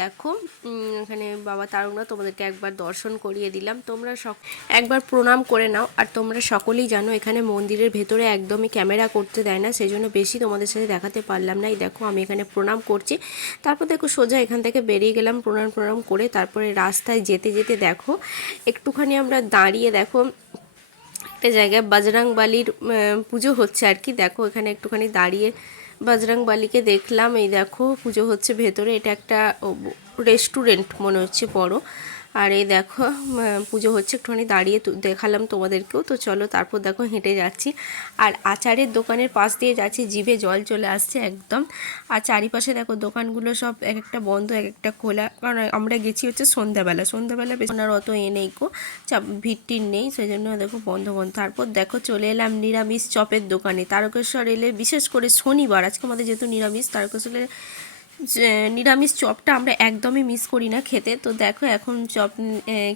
দেখো এখানে বাবা তারকনাথ তোমাদেরকে একবার দর্শন করিয়ে দিলাম। তোমরা সক, একবার প্রণাম করে নাও, আর তোমরা সকলেই জানো এখানে মন্দিরের ভেতরে একদমই ক্যামেরা করতে দেয় না সেই জন্য বেশি তোমাদের সাথে দেখাতে পারলাম না। এই দেখো, আমি এখানে প্রণাম করছি। তারপর দেখো, সোজা এখান থেকে বেরিয়ে গেলাম, প্রণাম প্রণাম করে তারপরে রাস্তায় যেতে যেতে দেখো, একটুখানি আমরা দাঁড়িয়ে দেখো জায়গায় বাজরাং বালির পুজো হচ্ছে আর কি। দেখো, এখানে একটুখানি দাঁড়িয়ে বাজরাং বালিকে দেখলাম। এই দেখো, পুজো হচ্ছে ভেতরে। এটা একটা রেস্টুরেন্ট মনে হচ্ছে বড়। আর এই দেখো পুজো হচ্ছে, একটুখানি দাঁড়িয়ে দেখালাম তোমাদেরকেও। তো চলো তারপর দেখো হেঁটে যাচ্ছি। আর আচারের দোকানের পাশ দিয়ে যাচ্ছি, জিভে জল চলে আসছে একদম। আর চারিপাশে দেখো দোকানগুলো সব এক একটা বন্ধ এক একটা খোলা। কারণ আমরা গেছি হচ্ছে সন্ধ্যাবেলা। সন্ধ্যাবেলা বেশ আর অত এ নেই কো চাপ ভিড়টির নেই সেই জন্য দেখো বন্ধ বন্ধ। তারপর দেখো চলে এলাম নিরামিষ চপের দোকানে। তারকেশ্বর এলে বিশেষ করে শনিবার, আজকে আমাদের যেহেতু নিরামিষ তারকেশ্বরে যে নিরামিষ চপটা আমরা একদমই মিস করি না খেতে। তো দেখো এখন চপ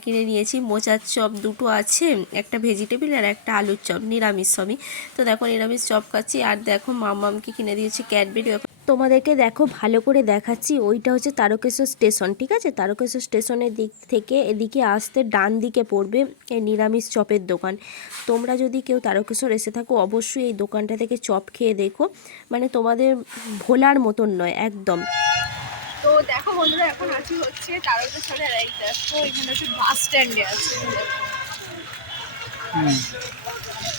কিনে নিয়েছি। মোচার চপ দুটো আছে, একটা ভেজিটেবিল আর একটা আলুর চপ, নিরামিষ সবই। তো দেখো নিরামিষ চপ খাচ্ছি। আর দেখো মামামকে কিনে দিয়েছি ক্যাডবেরি। তোমাদেরকে দেখো ভালো করে দেখাচ্ছি। ওইটা হচ্ছে তারকেশ্বর স্টেশন ঠিক আছে? তারকেশ্বর স্টেশনের দিক থেকে এদিকে আসতে ডান দিকে পড়বে এই নিরামিষ চপের দোকান। তোমরা যদি কেউ তারকেশ্বর এসে থাকো অবশ্যই এই দোকানটা থেকে চপ খেয়ে দেখো। মানে তোমাদের ভোলার মতন নয় একদম। তো দেখো বন্ধুরা এখন আছি হচ্ছে তারকেশ্বরের এই দেখো এখানে হচ্ছে বাস স্ট্যান্ডে আছে।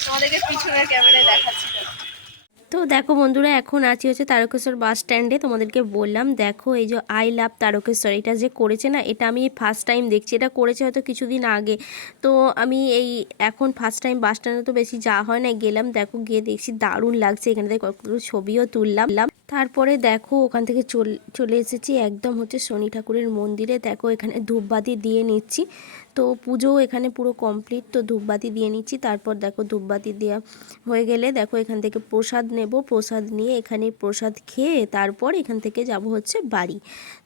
তোমাদেরকে পিছনের ক্যামেরায় দেখাচ্ছি। দেখো। তো দেখো বন্ধুরা, এখন আছি হচ্ছে তারকেশ্বর বাস স্ট্যান্ডে। তোমাদেরকে বললাম, দেখো এই যে আই লাভ তারকেশ্বর, এটা যে করেছে না, এটা আমি ফার্স্ট টাইম দেখছি। এটা করেছে হয়তো কিছুদিন আগে। তো আমি এই এখন ফার্স্ট টাইম বাস স্ট্যান্ডে তো বেশি যাওয়া হয় না, গেলাম, দেখো গিয়ে দেখছি দারুণ লাগছে। এখানে কত ছবিও তুললাম। তারপরে দেখো ওখান থেকে চল এসেছি একদম হচ্ছে শনি ঠাকুরের মন্দিরে। দেখো এখানে ধূপবাতি দিয়ে নিচ্ছি। তো পুজো এখানে পুরো কমপ্লিট তো ধূপবাতি দিয়ে নিচ্ছি। তারপর দেখো ধূপবাতি দেওয়া হয়ে গেলে দেখো এখান থেকে প্রসাদ নেব। প্রসাদ নিয়ে এখানে প্রসাদ খেয়ে তারপর এখান থেকে যাব হচ্ছে বাড়ি।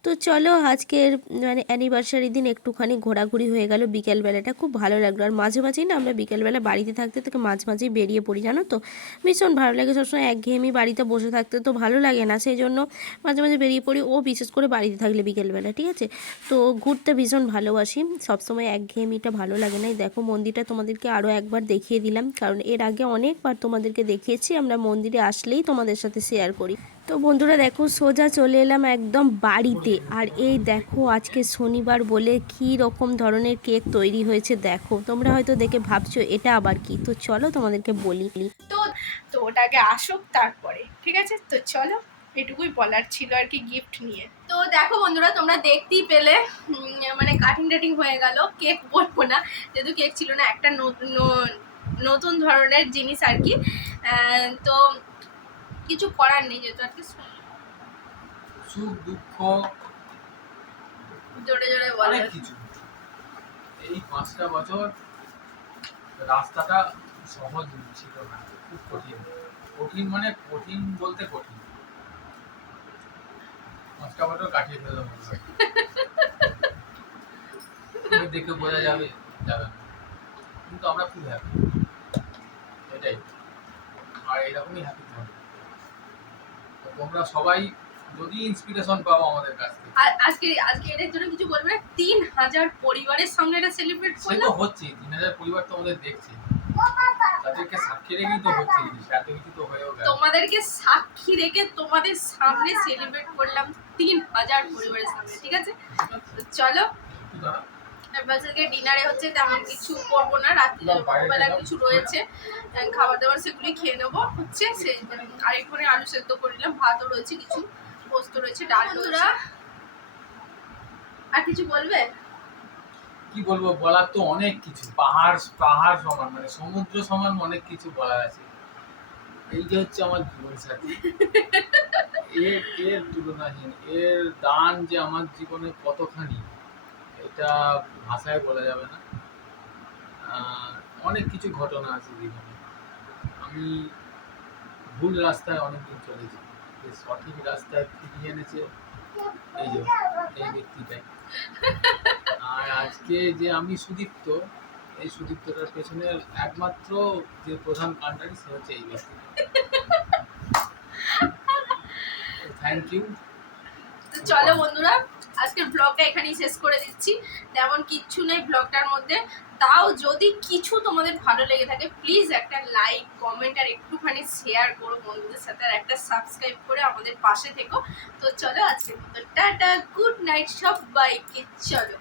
তো চলো আজকের মানে অ্যানিভার্সারি দিন একটুখানি ঘোরাঘুরি হয়ে গেল। বিকেলবেলাটা খুব ভালো লাগল। আর মাঝে মাঝেই না আমরা বিকেলবেলা বাড়িতে থাকতে থেকে মাঝে মাঝেই বেরিয়ে পড়ি, জানো তো? ভীষণ ভালো লাগে সবসময় একঘেয়েমি বাড়িতে বসে থাকতে তো ভালো লাগে। না। সেই জন্য মাঝে মাঝে বেরিয়ে পড়ি। ও বিশেষ করে বাড়িতে থাকলে বিকেলবেলা, ঠিক আছে? তো ঘুরতে ভীষণ ভালোবাসি। সবসময় একঘেয়েমিটা ভালো লাগে না দেখো, মন্দিরটা তোমাদেরকে আরও একবার দেখিয়ে দিলাম। কারণ এর আগে অনেকবার তোমাদেরকে দেখিয়েছি। আমরা মন্দিরে আসলেই তোমাদের সাথে শেয়ার করি। তো বন্ধুরা দেখো, সোজা চলে এলাম একদম বাড়িতে। আর এই দেখো, আজকে শনিবার বলে কী রকম ধরনের কেক তৈরি হয়েছে দেখো। তোমরা হয়তো দেখে ভাবছ, এটা আবার কি? তো চলো তোমাদেরকে বলি। তো তো ওটাকে আসুক তারপরে, ঠিক আছে? তো চলো, এটুকুই বলার ছিল আর কি গিফট নিয়ে। তো দেখো বন্ধুরা, তোমরা দেখতেই পেলে মানে কাটিং টাটিং হয়ে গেল, কেক বলব না, যেহেতু কেক ছিল না, একটা নতুন নতুন ধরনের জিনিস আর কি। তো কিছু করার নেই যেহেতু আর কি সুখ দুঃখ জোরে জোরে বলে। কিছু। এই পাঁচটা বছর রাস্তাটা সহজ ছিল না খুব কঠিন। কঠিন মানে কঠিন বলতে কঠিন। পাঁচটা বছর কাটিয়ে ফেললাম। দেখে বোঝা যাবে যাবে কিন্তু আমরা খুব হ্যাপি এটাই। আর এরকমই হ্যাপি তোমরা সবাই যদি ইন্সপিরেশন পাও আমাদের কাছ থেকে। আর আজকে আজকে এটার জন্য কিছু বলবে? না তিন হাজার পরিবারের সামনে এটা সেলিব্রেট করলাম তো হচ্ছে তিন হাজার পরিবার তো আমাদের দেখছে। তাদেরকে সাক্ষী রেখেই তো হচ্ছে জিনিসটা এত কিছু তো হয়েও গেল। তোমাদেরকে সাক্ষী রেখে তোমাদের সামনে সেলিব্রেট করলাম তিন হাজার পরিবারের সামনে ঠিক আছে? চলো। দাঁড়া। আজকে ডিনারে হচ্ছে তেমন কিছু করব না রাত্রি বেলা কিছু রয়েছে। খাবার দাবার সেগুলি খেয়ে নেব হচ্ছে সে আর এখানে আলু সেদ্ধ করে ভাতও রয়েছে কিছু পোস্ত রয়েছে ডাল রয়েছে। আর কিছু বলবে? কি বলব বলার তো অনেক কিছু পাহাড় পাহাড় সমান মানে সমুদ্র সমান অনেক কিছু বলার আছে। এই যে হচ্ছে আমার জীবন সাথী। এর এর তুলনাহীন এর দান যে আমার জীবনে কতখানি এটা ভাষায় বলা যাবে না। অনেক কিছু ঘটনা আছে জীবনে। আমি ভুল রাস্তায় অনেকদিন চলেছি যে সঠিক রাস্তায় ফিরিয়ে এনেছে এই যে এই ব্যক্তিটাই। আর আজকে যে আমি সুদীপ্ত এই সুদীপ্তটার পেছনে একমাত্র যে প্রধান কাণ্ডারি সে হচ্ছে এই ব্যক্তি। থ্যাংক ইউ চলো বন্ধুরা আজকের ব্লগটা এখানেই শেষ করে দিচ্ছি। তেমন কিচ্ছু নেই ব্লগটার মধ্যে। তাও যদি কিছু তোমাদের ভালো লেগে থাকে প্লিজ একটা লাইক কমেন্ট আর একটুখানি শেয়ার করো বন্ধুদের সাথে আর একটা সাবস্ক্রাইব করে আমাদের পাশে থেকো। তো চলো আজকের মতো টাটা গুড নাইট সব বাইকে চলো